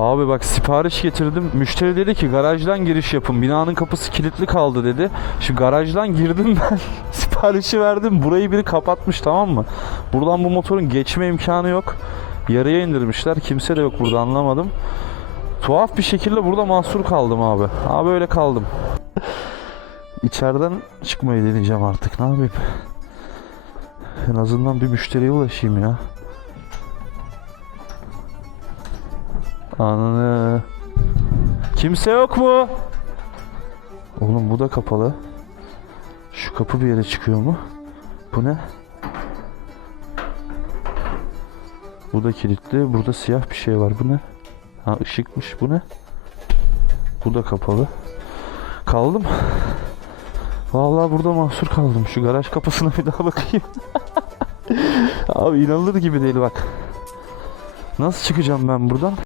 Abi bak sipariş getirdim. Müşteri dedi ki garajdan giriş yapın. Binanın kapısı kilitli kaldı dedi. Şimdi garajdan girdim ben. Siparişi verdim. Burayı biri kapatmış tamam mı? Buradan bu motorun geçme imkanı yok. Yarıya indirmişler. Kimse de yok burada anlamadım. Tuhaf bir şekilde burada mahsur kaldım abi. Abi öyle kaldım. İçeriden çıkmayı deneyeceğim artık. Ne yapayım? En azından bir müşteriye ulaşayım ya. Ananı. Kimse yok mu? Oğlum bu da kapalı. Şu kapı bir yere çıkıyor mu? Bu ne? Bu da kilitli. Burada siyah bir şey var. Bu ne? Ha ışıkmış. Bu ne? Bu da kapalı. Kaldım. Vallahi burada mahsur kaldım. Şu garaj kapısına bir daha bakayım. Abi inanılır gibi değil bak. Nasıl çıkacağım ben buradan?